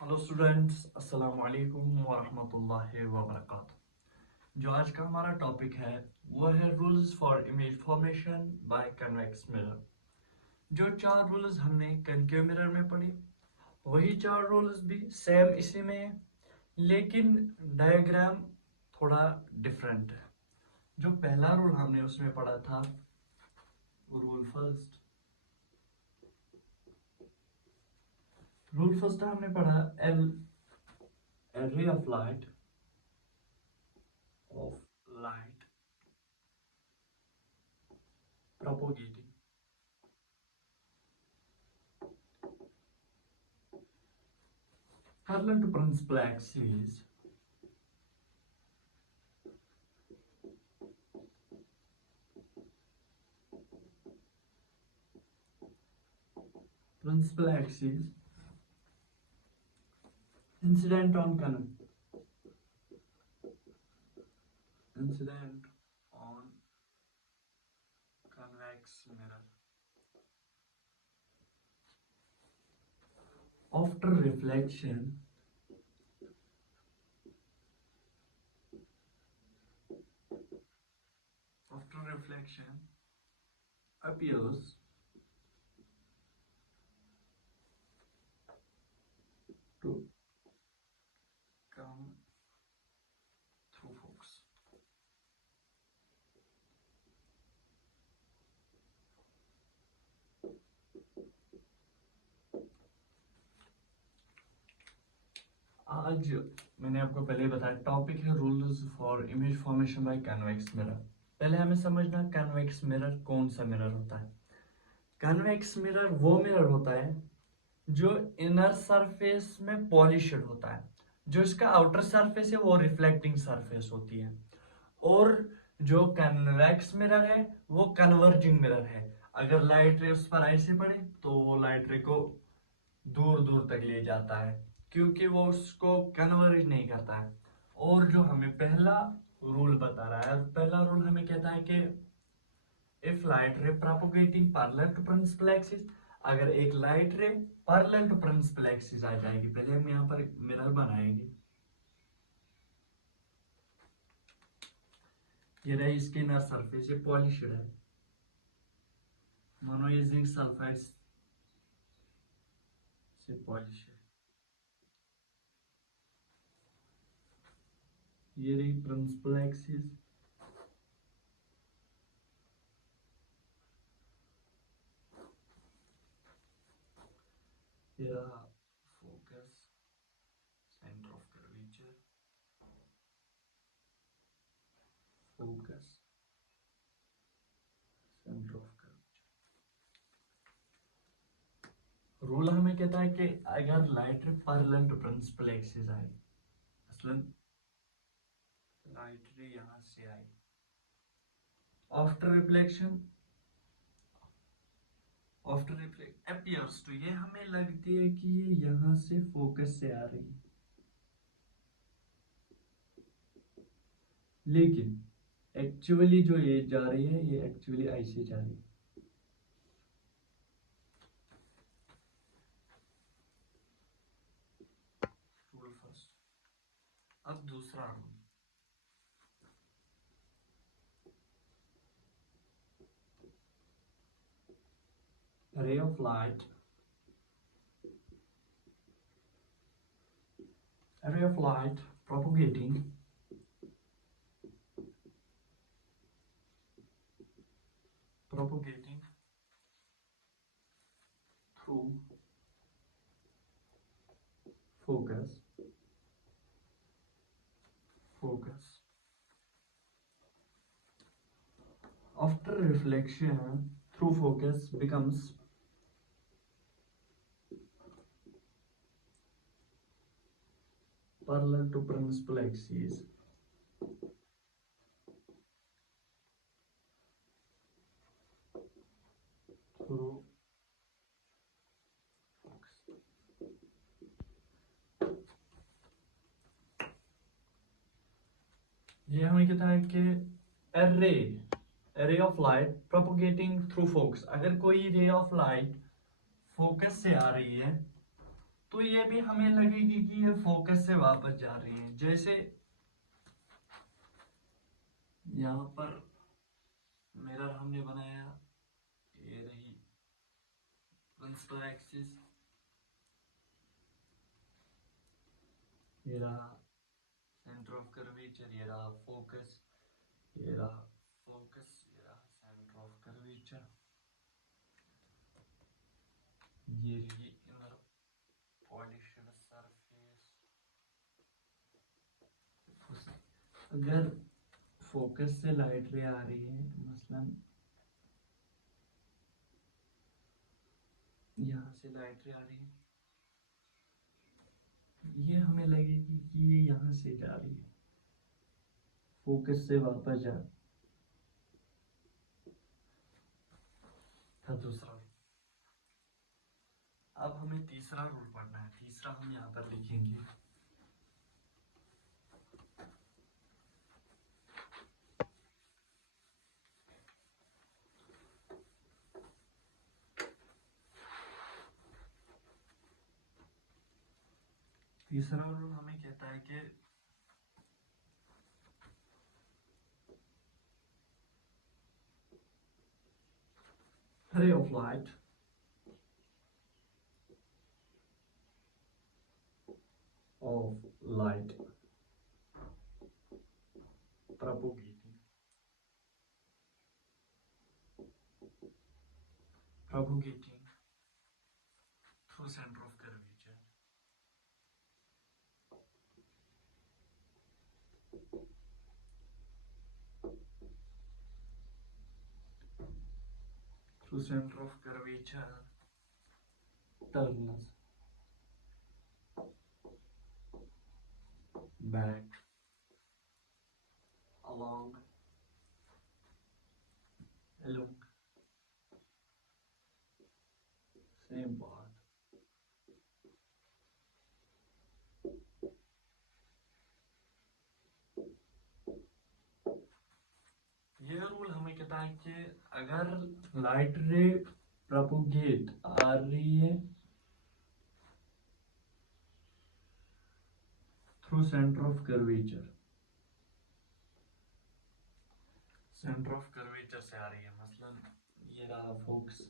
Hello students, अस्सलाम वालेकुम वरहमतुल्लाहि वबरकातुहू। जो आज का हमारा टॉपिक है वो है rules for image formation by convex mirror. जो चार रूल्स हमने कनकेव मिरर में पढ़े वही चार रूल्स भी सेम इसी में है, लेकिन डायग्राम थोड़ा डिफरेंट है। जो पहला रूल हमने उसमें पढ़ा था, रूल फर्स्ट हमने पढ़ा L ray of light propagating parallel to principal axis incident on convex mirror after reflection appears to come through focus. आज मैंने आपको पहले बताया टॉपिक है rules for image formation by convex mirror. पहले हमें समझना कन्वेक्स मिरर कौन सा मिरर होता है। कन्वेक्स मिरर वो मिरर होता है जो इनर सरफेस में पॉलिश्ड होता है। जो इसका आउटर सरफेस है वो रिफ्लेक्टिंग सरफेस होती है, और जो कन्वेक्स मिरर है वो कन्वर्जिंग मिरर है। अगर लाइट रे उस पर ऐसे पड़े तो वो लाइट रे को दूर दूर तक ले जाता है, क्योंकि वो उसको कन्वर्ज नहीं करता है। और जो हमें पहला रूल बता रहा है, पहला रूल हमें कहता है कि if light ray propagating parallel to principal axis, अगर एक light ray parallel to principal axis आ जाएगी, पहले हम यहाँ पर मिरर बनाएंगे। ये रही इसकी इनर सरफेस, ये पॉलिश्ड है, मानो ये जिंक सल्फाइड से पॉलिश है। ये रही प्रिंसिपल एक्सिस, ये रहा focus, centre of curvature, focus, centre of curvature. Rule हमें कहता है कि अगर light ray parallel to principal axis आए, मसलन लाइट रे यहां से आई, आफ्टर रिफ्लेक्शन appears to, ये हमें लगती है कि ये यहां से फोकस से आ रही है, लेकिन एक्चुअली जो ये जा रही है ये एक्चुअली ऐसे जा रही है। Rule first. अब दूसरा rule, ray of light propagating through focus after reflection through focus becomes parallel to principal axis through focus। ये हमें कहता है कि ray of light propagating through focus, अगर कोई रे ऑफ लाइट फोकस से आ रही है तो तो ये भी हमें लगेगी कि ये फोकस से वापस जा रही है। जैसे यहाँ पर मिरर हमने बनाया, ये रही प्रिंसिपल एक्सिस, ये रहा सेंटर ऑफ कर्वेचर, ये रहा फोकस, ये रहा फोकस, ये रहा सेंटर ऑफ कर्वेचर, ये रही इनर पॉलिश्ड सरफेस। अगर फोकस से लाइट रे आ रही है, मसलन यहाँ से लाइट रे आ रही है, ये हमें लगेगी कि ये यहाँ से जा रही है, फोकस से वापस जा। था दूसरा। अब हमें तीसरा रूल पढ़ना है। तीसरा हम यहाँ पर लिखेंगे, तीसरा रूल हमें कहता है कि ray of light propagating through center of curvature turns back along same path ये रूल हमें कहता है कि अगर लाइट रे प्रोपोगेट आ रही है through centre of curvature, centre of curvature से आ रही है, मसलन ये रहा फोकस,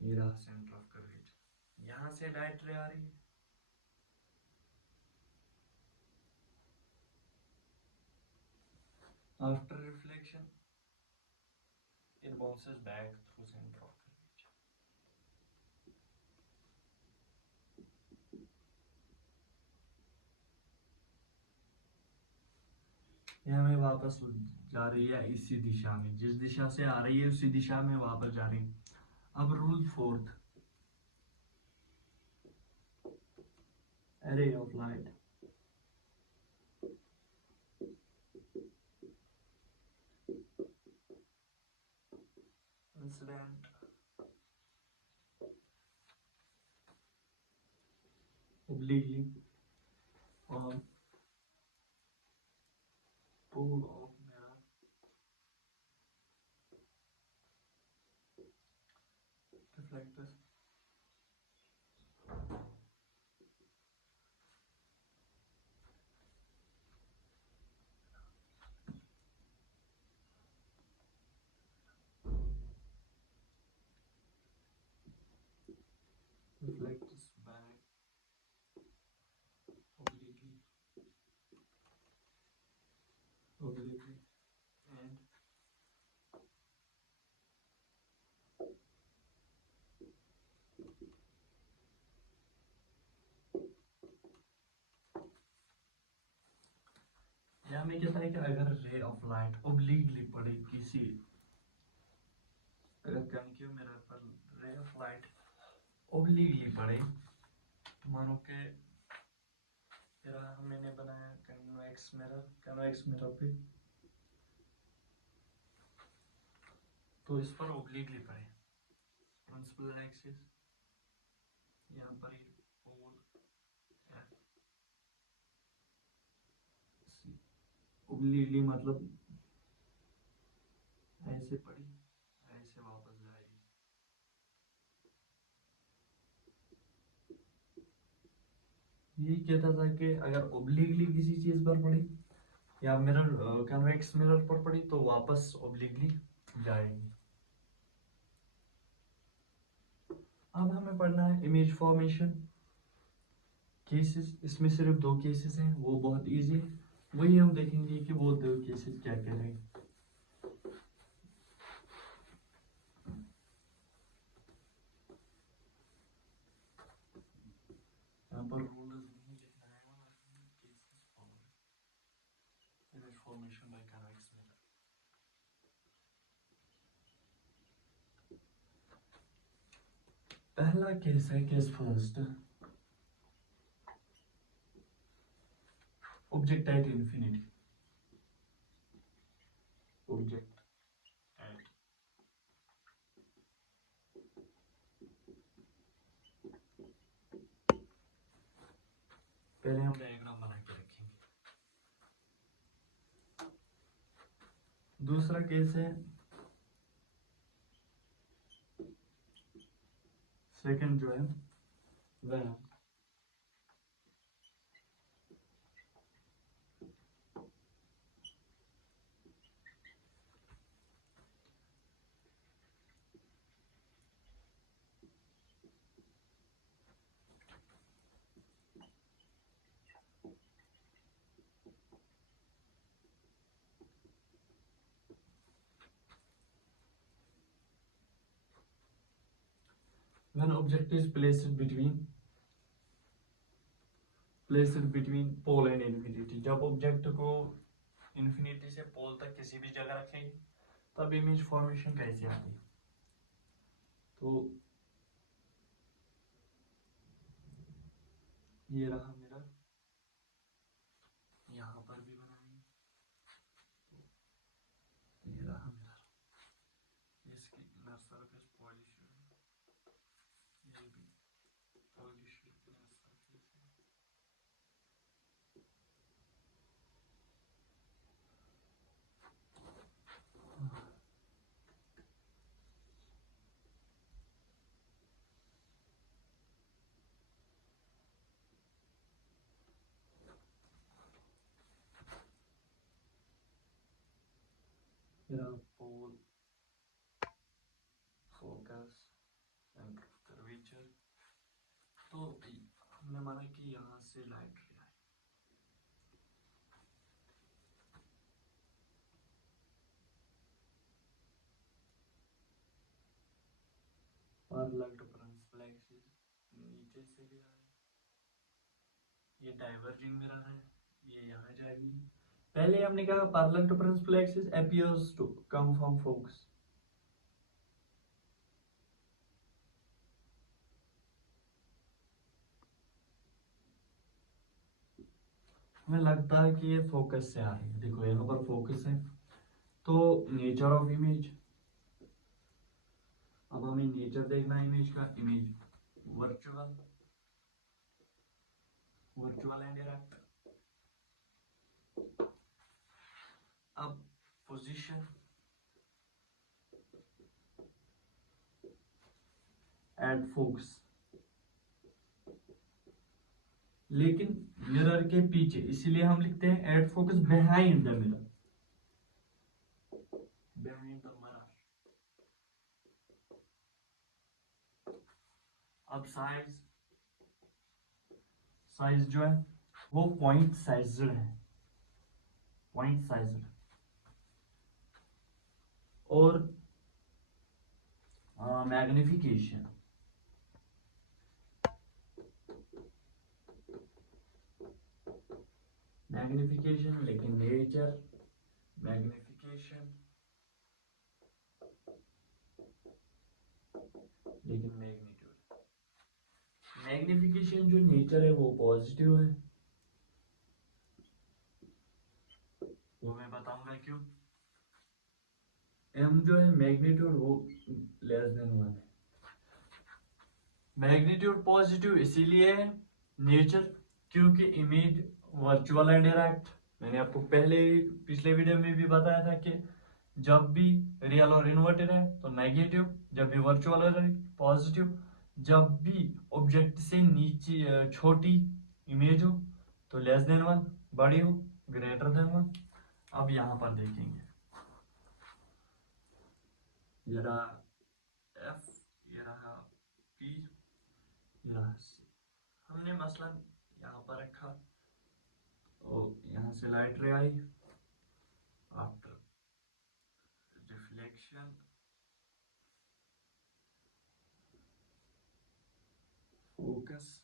ये रहा सेंटर ऑफ कर्वेचर, यहाँ से लाइट रे आ रही है, after reflection it bounces back through center of curvature। ये हमें वापस जा रही है इसी दिशा में, जिस दिशा से आ रही है उसी दिशा में वापस जा रही है। अब rule fourth, ray of light incident obliquely on pole of mirror reflectors reflects back obliquely and यह हमें कहता है कि अगर रे ऑफ लाइट ओब्लिकली पड़े किसी, अगर कनकेव मिरर पर रे ऑफ लाइट ओब्लिकली पड़े, तो मानो कि मैंने बनाया कन्वेक्स मिरर पे, तो इस पर ओब्लिकली पड़े, प्रिंसिपल एक्सिस यहाँ पर ही पोल एफ, ओब्लिकली मतलब ऐसे पड़ी, ऐसे वापस जाएगी। ये कहता था कि अगर ओब्लिकली किसी चीज पर पड़ी या मिरर कन्वेक्स मिरर पर पड़ी तो वापस ओब्लिकली जाएगी। अब हमें पढ़ना है इमेज फॉर्मेशन केसेस। इसमें सिर्फ 2 केसेस हैं, वो बहुत इजी है। वही हम देखेंगे कि वो 2 केसेस क्या कह रहे हैं। यहाँ पर रूल्स नहीं लिखना है और cases for image formation by convex mirror. पहला केस है case first, object at infinity. Object at पहले हम डायग्राम बना के रखेंगे। दूसरा केस है सेकंड जो है वह when object is placed between pole and infinity। जब ऑब्जेक्ट को इंफिनिटी से पोल तक किसी भी जगह रखेंगे तब इमेज फॉर्मेशन कैसे आती। तो ये रहा मेरा, यहाँ पर भी बनाएंगे। ये रहा मेरा, इसकी इनर सरफेस पॉलिश, ये भी पॉलिश इनर सरफेस है। मेरा पोल फोकस एंड कर्वेचर। तो हमने माना कि यहाँ से लाइट रे आई, पैरेलल टू प्रिंसिपल एक्सिस नीचे से भी आए। ये डाइवर्जिंग मिरर है, ये यहाँ जाएगी। पहले हमने कहा parallel to principal axis appears to come from focus. हमें लगता है कि ये फोकस से आ रही है। देखो यहाँ पर फोकस है, तो नेचर ऑफ इमेज, अब हमें नेचर देखना है इमेज का। Image virtual and direct. अब पोजीशन एट फोकस, लेकिन मिरर के पीछे, इसीलिए हम लिखते हैं at focus behind the mirror, behind the mirror. अब साइज जो है वो पॉइंट साइज्ड है, पॉइंट साइज्ड। और मैग्निफिकेशन, लेकिन नेचर मैग्निफिकेशन, लेकिन मैग्निफिकेशन जो नेचर है वो पॉजिटिव है, वो मैं बताऊंगा क्यों। एम जो है मैग्नीट्यूड वो लेस देन 1 है। मैग्नीट्यूड पॉजिटिव इसीलिए है, नेचर क्योंकि इमेज वर्चुअल एंड डायरेक्ट। मैंने आपको पिछले वीडियो में भी बताया था कि जब भी रियल और इन्वर्टेड है तो नेगेटिव, जब भी वर्चुअल है पॉजिटिव, जब भी ऑब्जेक्ट से नीचे छोटी इमेज हो तो लेस देन 1, बड़ी हो ग्रेटर देन 1। अब यहाँ पर देखेंगे ये रहा एफ, ये रहा पी, ये रहा सी। हमने मसलन यहाँ पर रखा और यहाँ से लाइट रे आई, आफ्टर रिफ्लेक्शन फोकस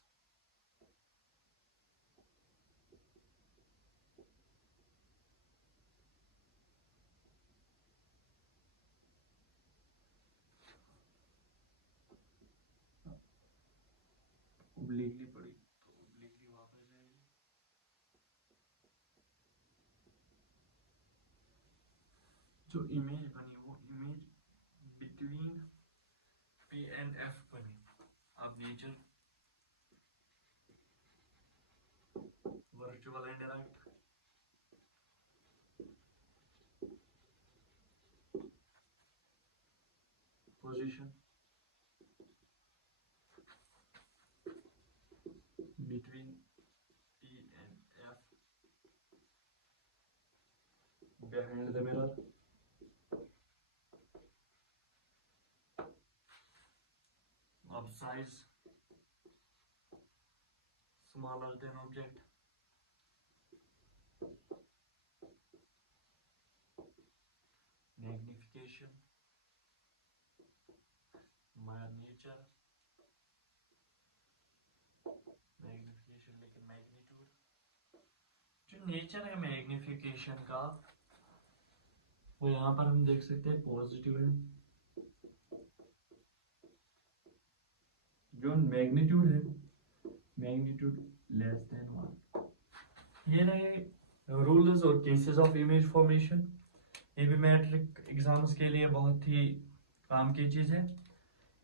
ओब्लिकली पड़ी तो ओब्लिकली वापस जाएगी। जो इमेज बनी वो image between P and F बनी। अब nature virtual and direct, position between P and F behind the mirror, of size smaller than object, magnification nature, magnification लेकिन मैग्नीट्यूड, जो नेचर है मैग्निफिकेशन का वो यहाँ पर हम देख सकते हैं पॉजिटिव है। जो मैग्नीट्यूड है मैग्नीट्यूड लेस देन 1। ये रहे रूल्स और केसेस ऑफ इमेज फॉर्मेशन। ये भी मैट्रिक एग्जाम्स के लिए बहुत ही काम की चीज़ है।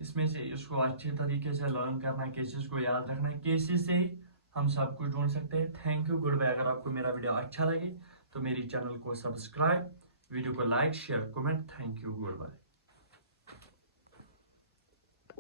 इसमें से इसको अच्छे तरीके से लर्न करना, केसेस को याद रखना, केसेस से ही हम सब कुछ ढूंढ सकते हैं। Thank you, goodbye. अगर आपको मेरा वीडियो अच्छा लगे तो मेरी चैनल को सब्सक्राइब, वीडियो को like share comment. Thank you, good bye.